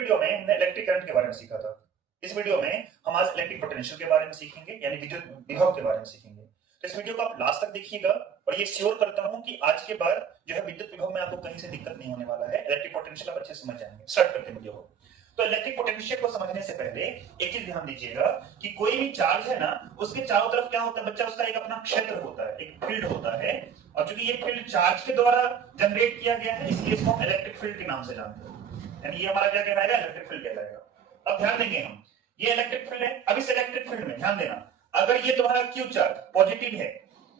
Video में हमने electric current के बारे में सीखा था। इस वीडियो में हम आज इलेक्ट्रिक पोटेंशियल के बारे में सीखेंगे, यानी विद्युत विभव के बारे में सीखेंगे। तो इस वीडियो को आप लास्ट तक देखिएगा और ये श्योर करता हूं कि आज के बाद जो है विद्युत विभव में आपको कहीं से दिक्कत नहीं होने वाला है। इलेक्ट्रिक पोटेंशियल आप अच्छे से समझ जाएंगे। स्टार्ट करते हैं वीडियो को। तो इलेक्ट्रिक पोटेंशियल को समझने से पहले एक चीज ध्यान दीजिएगा कि कोई भी चार्ज है ना, उसके चारों तरफ क्या होता है बच्चा, उसका एक अपना क्षेत्र होता है, एक फील्ड होता है। और चूंकि ये फील्ड चार्ज के द्वारा जनरेट किया गया है, इसलिए इसको हम इलेक्ट्रिक फील्ड के नाम से जानते हैं। यानी ये हमारा क्या कहलाएगा, इलेक्ट्रिक फील्ड कहलाएगा। अब ध्यान देंगे हम, ये इलेक्ट्रिक फील्ड है। अब इस इलेक्ट्रिक फील्ड में ध्यान देना, अगर ये तुम्हारा क्यू चार्ज पॉजिटिव है,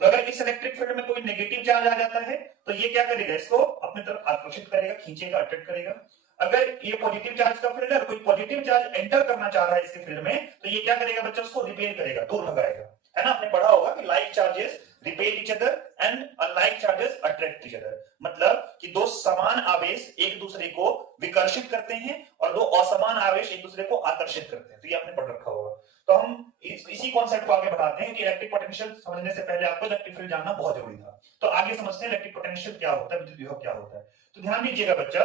तो अगर इस इलेक्ट्रिक फील्ड में कोई नेगेटिव चार्ज आ जाता है तो ये क्या करेगा, इसको अपनी तरफ आकर्षित करेगा, खींचेगा, अट्रैक्ट करेगा। अगर ये पॉजिटिव चार्ज का फील्ड है, कोई पॉजिटिव चार्ज एंटर करना चाह रहा है इसके फील्ड में, तो ये क्या करेगा बच्चा, उसको रिपेल करेगा, दूर भगाएगा। है ना, आपने पढ़ा होगा कि like charges repel each other and unlike charges attract each other. मतलब कि दो समान आवेश एक दूसरे को विकर्षित करते हैं और दो असमान आवेश एक दूसरे को आकर्षित करते हैं। तो ये आपने पढ़ रखा होगा। तो हम इसी कॉन्सेप्ट को आगे बढ़ाते हैं कि इलेक्ट्रिक पोटेंशियल समझने से पहले आपको इलेक्ट्रिक फील्ड जानना बहुत जरूरी था। तो आगे समझते हैं इलेक्ट्रिक पोटेंशियल क्या होता है, विद्युत विभव क्या होता है। तो ध्यान दीजिएगा बच्चा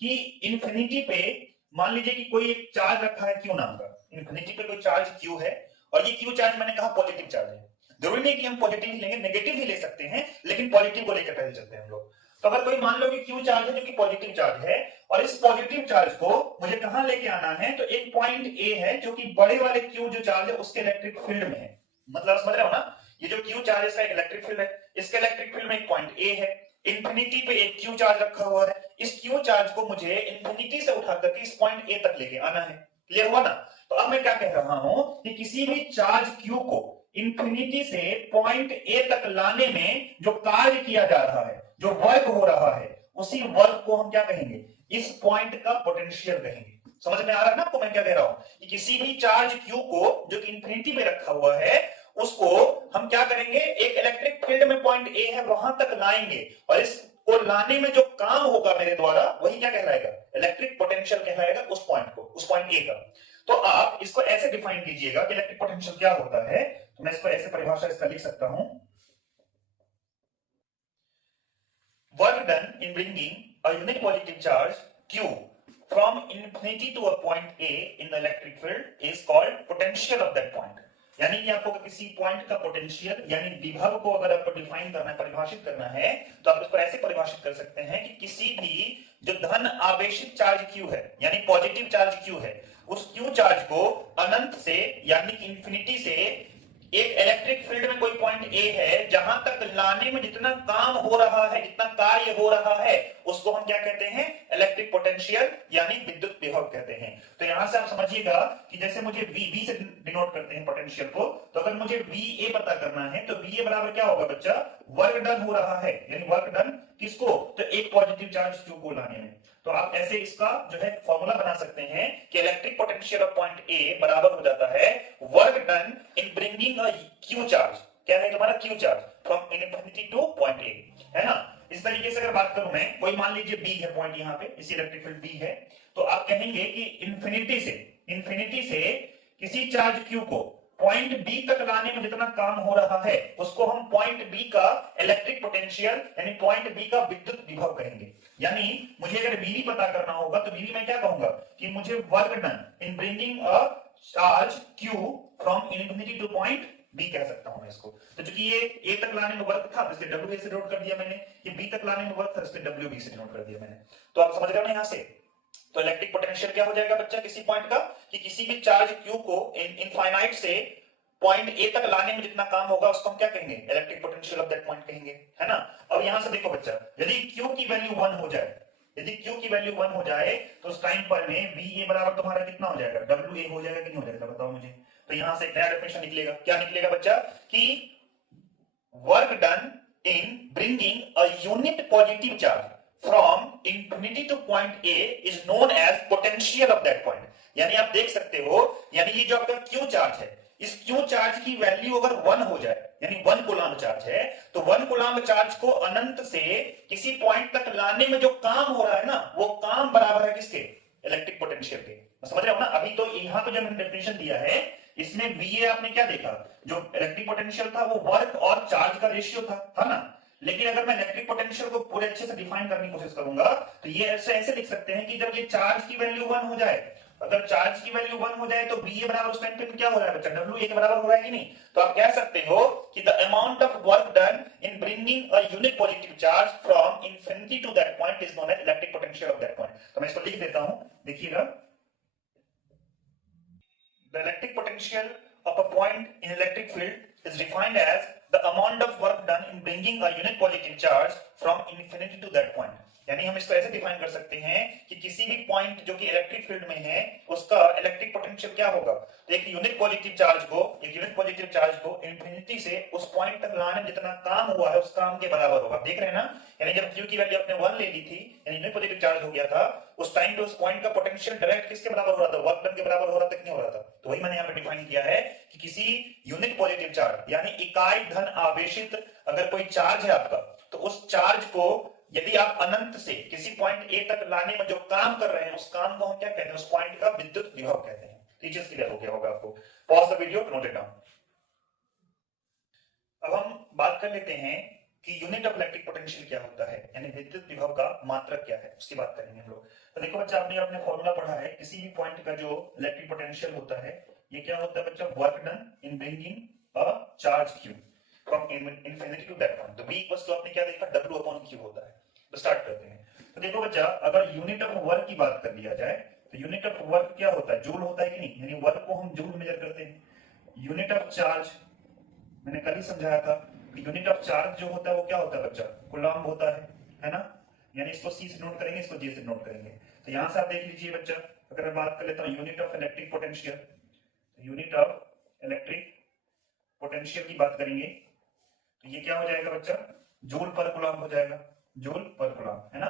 कि इन्फिनिटी पे मान लीजिए कि कोई एक चार्ज रखा है क्यू नाम का। इन्फिनिटी पे कोई चार्ज क्यू है और ये क्यू चार्ज मैंने कहा पॉजिटिव चार्ज है। जरूरी नहीं कि हम पॉजिटिव ही लेंगे, नेगेटिव ही ले सकते हैं, लेकिन पॉजिटिव को लेकर पहले चलते हैं हम लोग। तो अगर कोई मान लो कि क्यू चार्ज है जो कि पॉजिटिव चार्ज है और इस पॉजिटिव चार्ज को मुझे कहां लेके आना है, तो एक पॉइंट ए है जो कि बड़े वाले क्यू जो चार्ज है उसके इलेक्ट्रिक फील्ड में है। मतलब समझ रहे हो ना, ये जो क्यू चार्ज है इसका एक इलेक्ट्रिक फील्ड है, इसके इलेक्ट्रिक फील्ड में एक पॉइंट ए है। इंफिनिटी पे एक क्यू चार्ज रखा हुआ है, इस क्यू चार्ज को मुझे इंफिनिटी से उठा करके इस पॉइंट ए तक लेके आना है। क्लियर हुआ ना। तो अब मैं क्या कह रहा हूं कि किसी भी चार्ज क्यू को इंफिनिटी से पॉइंट ए तक लाने में जो कार्य किया जा रहा है, जो वर्क हो रहा है, उसी वर्क को हम क्या कहेंगे, इस पॉइंट का पोटेंशियल कहेंगे। समझ में आ रहा है ना आपको मैं क्या कह रहा हूं कि किसी भी चार्ज क्यू को जो कि इंफिनिटी पे रखा हुआ है उसको हम क्या करेंगे, एक इलेक्ट्रिक फील्ड में पॉइंट ए है वहां तक लाएंगे और इसको लाने में जो काम होगा मेरे द्वारा वही क्या कहलाएगा, इलेक्ट्रिक पोटेंशियल कहलाएगा उस पॉइंट को, उस पॉइंट ए का। तो आप इसको ऐसे डिफाइन कीजिएगा कि इलेक्ट्रिक पोटेंशियल क्या होता है। तो मैं इसको ऐसे परिभाषा इसका लिख सकता हूं, work done in bringing a unit positive charge Q from infinity to a point A in the electric field is called potential of that point। यानी कि आपको किसी पॉइंट का पोटेंशियल यानी विभव को अगर आपको डिफाइन करना है, परिभाषित करना है, तो आप इसको ऐसे परिभाषित कर सकते हैं कि किसी भी जो धन आवेशित चार्ज Q है यानी पॉजिटिव चार्ज Q है, उस Q चार्ज को अनंत से यानी कि इंफिनिटी से एक इलेक्ट्रिक फील्ड में कोई पॉइंट ए है जहां तक लाने में जितना काम हो रहा है, जितना कार्य हो रहा है, उसको हम क्या कहते हैं, इलेक्ट्रिक पोटेंशियल यानी विद्युत विभव कहते हैं। तो यहां से आप समझिएगा कि जैसे मुझे वी से डिनोट करते हैं पोटेंशियल को, तो अगर मुझे वी ए पता करना है तो वी ए बराबर क्या होगा बच्चा, वर्क डन हो रहा है, यानी वर्क डन किसको, तो एक पॉजिटिव चार्ज क्यू को लाने में। तो आप ऐसे इसका जो है फॉर्मूला बना सकते हैं कि इलेक्ट्रिक पोटेंशियल ऑफ पॉइंट ए बराबर हो जाता है work done in bringing a Q charge. क्या है तुम्हारा, Q charge from infinity to point A. है ना, इस तरीके से अगर बात करूं मैं, कोई मान लीजिए बी है पॉइंट यहां पे, इसी इलेक्ट्रिक फील्ड बी है, तो आप कहेंगे कि इनफिनिटी से किसी चार्ज क्यू को पॉइंट बी तक लाने में जितना काम हो रहा है उसको हम पॉइंट बी का इलेक्ट्रिक पोटेंशियल यानी पॉइंट बी का विद्युत विभव कहेंगे। यानी मुझे अगर वीवी पता करना होगा तो वीवी मैं क्या कहूंगा कि मुझे work done in bringing a charge Q from infinity to point B कह सकता हूं मैं इसको। तो चूंकि ये ए तक लाने में वर्क था इसलिए डब्ल्यू से डिनोट कर दिया मैंने, ये बी तक लाने में वर्क था इसलिए डब्ल्यू बी से डिनोट कर दिया मैंने। तो आप समझ रहे हो ना यहां से। तो इलेक्ट्रिक पोटेंशियल क्या हो जाएगा बच्चा किसी पॉइंट का, कि किसी भी चार्ज क्यू को इनफाइनाइट से पॉइंट ए तक लाने में जितना काम होगा उसको हम क्या कहेंगे, electric potential of that point कहेंगे। है ना। अब यहां से देखो बच्चा, यदि Q की वैल्यू 1 हो जाए, यदि Q की वैल्यू 1 हो जाए तो उस टाइम पर में VA बराबर तुम्हारा कितना हो जाएगा, WA हो जाएगा कि नहीं हो जाएगा बताओ मुझे। तो यहां से एक नया डेफिनेशन निकलेगा, क्या निकलेगा बच्चा, कि work done in bringing a unit positive charge from infinity to point A is known as potential of that point. यानी आप देख सकते हो, यानी ये जो आपका Q चार्ज है, इस Q चार्ज की वैल्यू अगर 1 हो जाए यानी 1 कूलम्ब चार्ज है, तो 1 कूलम्ब चार्ज को अनंत से किसी पॉइंट तक लाने में जो काम हो रहा है ना, वो काम बराबर है किसके, इलेक्ट्रिक पोटेंशियल के। समझ रहे हो ना। अभी तो यहां पे जो मैंने डेफिनेशन दिया है इसमें VA आपने क्या देखा, जो इलेक्ट्रिक पोटेंशियल था वो वर्क और चार्ज का रेशियो था ना। लेकिन अगर मैं इलेक्ट्रिक पोटेंशियल को पूरे अच्छे से डिफाइन करने की कोशिश करूंगा तो ये ऐसे लिख सकते हैं कि जब ये चार्ज की वैल्यू 1 हो जाए, अगर चार्ज की वैल्यू 1 हो जाए तो बी ए बराबर उस टाइम पे क्या हो रहा है बच्चा, डब्ल्यू ए के बराबर हो रहा है कि नहीं। तो आप कह सकते हो कि the amount of work done in bringing a unit positive charge from infinity to that point is known as electric potential of that point. तो मैं इसको लिख देता हूं, देखिएगा, the electric potential of a point in electric field is defined as the amount of work done in bringing a unit positive charge from infinity to that point। यानी हम इसको ऐसे डिफाइन कर सकते हैं कि किसी भी पॉइंट जो कि इलेक्ट्रिक फील्ड में है उसका इलेक्ट्रिक पोटेंशियल क्या होगा। तो एक यूनिट पॉजिटिव चार्ज को इंफिनिटी से उस पॉइंट तक लाने में जितना काम हुआ है उस काम के बराबर होगा। देख रहे हैं ना, यानी जब Q की वैल्यू आपने 1 ले ली थी, यानी यूनिट पॉजिटिव चार्ज हो गया था, उस टाइम पे उस पॉइंट का पोटेंशियल डायरेक्ट किसके बराबर हो रहा था, वर्क डन के बराबर हो रहा था कि नहीं हो रहा था। तो वही मैंने यहाँ पे डिफाइन किया है कि किसी यूनिट पॉजिटिव चार्ज यानी इकाई धन आवेशित अगर कोई चार्ज है आपका, तो उस चार्ज को यदि आप अनंत से किसी पॉइंट ए तक लाने में जो काम कर रहे हैं उस काम को हम क्या कहते हैं, उस पॉइंट का विद्युत विभव कहते हैं। टीचर्स क्लियर हो गया होगा आपको। Pause the video, note it down. अब हम बात कर लेते हैं कि यूनिट ऑफ इलेक्ट्रिक पोटेंशियल क्या होता है, यानी विद्युत विभव का मात्रक क्या है, उसकी बात करेंगे हम लोग। तो देखो बच्चा, आपने अपने फॉर्मूला पढ़ा है, किसी भी पॉइंट का जो इलेक्ट्रिक पोटेंशियल होता है ये क्या होता है बच्चा, work done in bringing a charge Q from infinity to that point. तो V इक्वल्स टू आपने क्या देखा, W अपॉन Q होता है। तो स्टार्ट करते हैं। तो देखो बच्चा, अगर यूनिट ऑफ वर्क की बात कर लिया जाए तो यूनिट ऑफ वर्क क्या होता है, जूल होता है कि नहीं, यानी वर्क को हम जूल मेजर करते हैं। यूनिट ऑफ चार्ज मैंने कल ही समझाया था कि यूनिट ऑफ चार्ज जो होता है वो क्या होता है बच्चा, कूलम्ब होता है ना। यानी इसको C से नोट करेंगे, इसको J से नोट करेंगे। तो यहां से आप देख लीजिए बच्चा, अगर मैं बात कर लेता हूं unit of electric potential, unit of electric potential की बात करेंगे तो ये क्या हो जाएगा बच्चा, जूल पर कूलम्ब हो जाएगा, जूल पर कूलम्ब, है ना।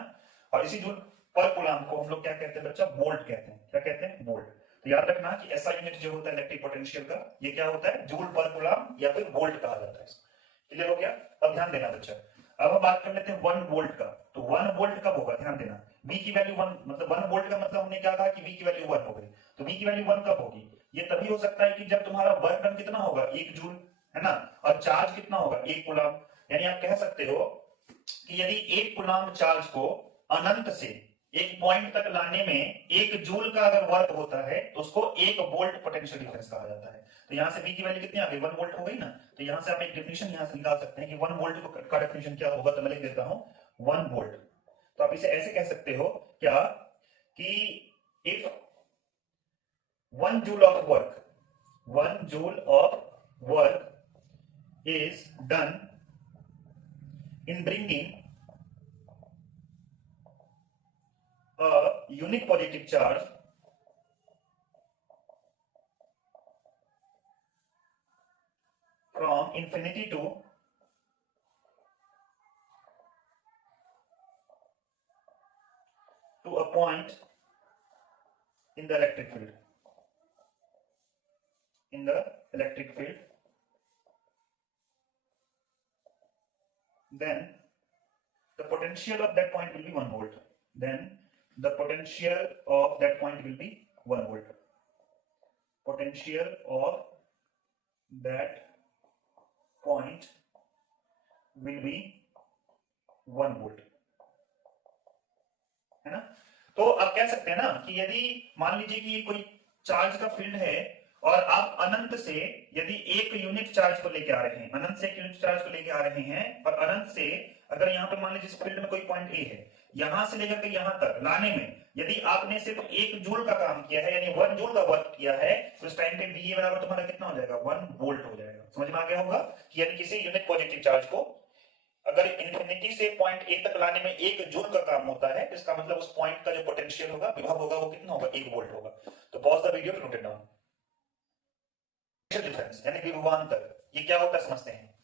और इसी जूल पर कूलम्ब को हम लोग क्या कहते हैं बच्चा, वोल्ट कहते हैं। क्या कहते हैं, वोल्ट। तो याद रखना कि ऐसा यूनिट जो होता है इलेक्ट्रिक पोटेंशियल का, ये क्या होता है, जूल पर कूलम्ब या फिर वोल्ट कहा जाता है। क्लियर हो गया। अब ध्यान देना बच्चा, अब हम बात कर लेते हैं 1 वोल्ट का। तो 1 वोल्ट कब होगा, ध्यान देना, V की वैल्यू 1, मतलब 1 वोल्ट का मतलब हमने क्या कहा कि V की वैल्यू 1 हो गई। तो V की वैल्यू 1 कब होगी, ये तभी हो सकता है कि जब तुम्हारा वर्क डन कितना होगा, 1 जूल, है ना, और चार्ज कितना होगा, 1 कूलम्ब। यानी आप कह सकते हो कि यदि 1 कूलम्ब चार्ज को अनंत से एक पॉइंट तक लाने में 1 जूल का अगर वर्क होता है तो उसको 1 वोल्ट पोटेंशियल डिफरेंस कहा जाता है। तो यहां से V की वैल्यू कितनी आ गई, 1 वोल्ट हो गई ना। तो यहां से आप एक डेफिनेशन यहां से निकाल सकते हैं कि 1 वोल्ट का डेफिनेशन क्या होगा। तो मैं लिख देता हूं 1 वोल्ट। तो आप इसे ऐसे कह सकते हो क्या कि if 1 joule of work, 1 joule of work is done in bringing a unit positive charge from infinity to a point in the electric field, then the potential of that point will be 1 volt. Then the potential of that point will be 1 volt. Potential of that point will be 1 volt, है ना। तो आप कह सकते हैं ना कि यदि मान लीजिए कि कोई चार्ज का फील्ड है और आप अनंत से यदि एक यूनिट चार्ज को लेके आ रहे हैं, अनंत से एक यूनिट चार्ज को लेके आ रहे हैं, और अनंत से अगर यहाँ पे मान लीजिए इस फील्ड में कोई पॉइंट ए है, यहां से लेकर के यहां तक लाने में यदि आपने सिर्फ 1 जूल का काम किया है, यानी 1 जूल का वर्क किया है, तो उस टाइम पे V बराबर तुम्हारा कितना हो जाएगा, 1 वोल्ट हो जाएगा। समझ में आ गया होगा कि यानी किसी यूनिट पॉजिटिव चार्ज को अगर इंफिनिटी से पॉइंट ए तक लाने में 1 जूल का काम होता है, इसका मतलब उस पॉइंट का जो पोटेंशियल होगा, विभव होगा, वो कितना होगा, 1 वोल्ट होगा। तो pause the video, note it down. Difference यानी विभवांतर, ये क्या होता है समझते हैं।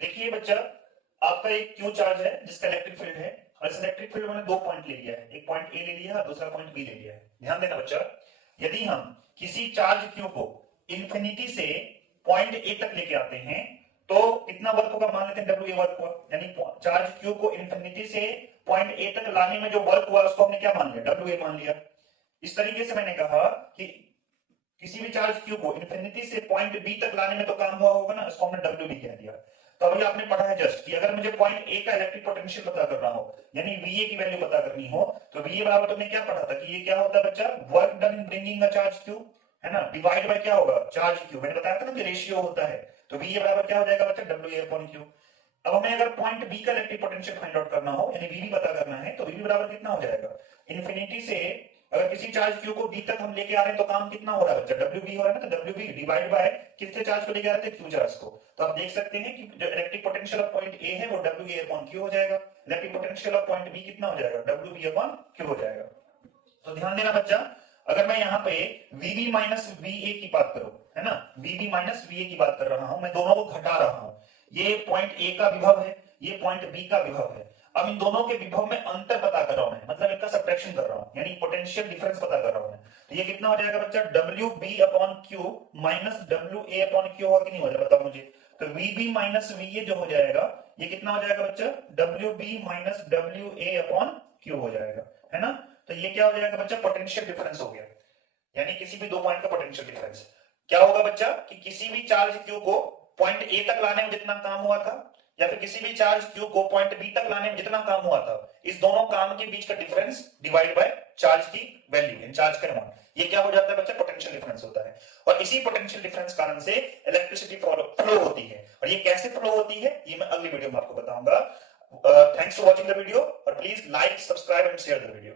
देखिए बच्चा, आपका एक क्यू चार्ज है जिसका इलेक्ट्रिक फील्ड है, और इस इलेक्ट्रिक फील्ड में 2 पॉइंट ले लिया है, एक पॉइंट ए ले लिया और दूसरा पॉइंट बी ले लिया है। ध्यान देना बच्चा, यदि हम किसी चार्ज क्यू को इंफिनिटी से पॉइंट ए तक लेके आते हैं तो कितना वर्क होगा, मान लेते हैं डब्ल्यू ए वर्क हुआ, यानी चार्ज क्यू को इंफिनिटी से पॉइंट ए तक लाने में जो वर्क हुआ उसको हमने क्या मान लिया, डब्ल्यू ए मान लिया। इस तरीके से मैंने कहा कि किसी भी चार्ज क्यू को इंफिनिटी से पॉइंट बी तक लाने में तो काम हुआ होगा ना, उसको हमने डब्ल्यू बी कह दिया। तो अभी आपने पढ़ा है जस्ट कि अगर मुझे पॉइंट ए का इलेक्ट्रिक पोटेंशियल पता करना हो, यानी VA की वैल्यू पता करनी हो, तो VA बराबर तुमने क्या पढ़ा था कि ये क्या होता है बच्चा, work done in bringing a charge Q, है ना, डिवाइड बाय क्या होगा, चार्ज क्यू। मैंने बताया था ना कि रेशियो होता है, तो VA बराबर क्या हो जाएगा बच्चा, WA/Q। अब हमें अगर पॉइंट बी का इलेक्ट्रिक पोटेंशियल फाइंड आउट करना हो, यानी VB पता करना है, तो VB बराबर कितना हो जाएगा, इन्फिनिटी से अगर किसी चार्ज क्यू को बी तक हम लेके आ रहे हैं तो काम कितना हो रहा है बच्चा, WB हो रहा है ना, तो WB डिवाइड बाय किससे चार्ज को लेके आ रहे थे, क्यू चार्ज को। तो आप देख सकते हैं कि जो electric potential of point A है वो WA/Q हो जाएगा, electric potential of point B कितना हो जाएगा, WB/Q हो जाएगा। तो ध्यान देना बच्चा, अगर मैं यहाँ पे VB माइनस VA की बात करूं, है ना, VB माइनस VA की बात कर रहा हूं, मैं दोनों को घटा रहा हूं, ये पॉइंट ए का विभव है, ये पॉइंट बी का विभव है। अब इन दोनों के विभव में अंतर पता कर रहा हूं मैं, मतलब इनका सब्ट्रैक्शन कर रहा हूं, यानी पोटेंशियल डिफरेंस पता कर रहा हूं मैं। तो ये कितना हो जाएगा बच्चा, WB/Q माइनस WA/Q होगा कि नहीं हो जाएगा, बताओ मुझे। तो VB माइनस VA जो हो जाएगा, ये कितना हो जाएगा बच्चा, WB माइनस WA/Q हो जाएगा, है ना। तो ये क्या हो जाएगा बच्चा, पोटेंशियल डिफरेंस हो गया, यानी किसी भी दो पॉइंट का पोटेंशियल डिफरेंस। क्या होगा बच्चा कि किसी भी चार्ज क्यू को पॉइंट ए तक लाने में जितना काम हुआ था, या फिर किसी भी चार्ज क्यू को पॉइंट बी तक लाने में जितना काम हुआ था, इस दोनों काम के बीच का डिफरेंस डिवाइड बाय चार्ज की वैल्यू, चार्ज का अमाउंट, ये क्या हो जाता है बच्चा, पोटेंशियल डिफरेंस होता है। और इसी पोटेंशियल डिफरेंस कारण से इलेक्ट्रिसिटी फ्लो होती है। और ये कैसे फ्लो होती है, ये मैं अगली वीडियो में आपको बताऊंगा। Thanks for watching the video, और please like, subscribe and share the video.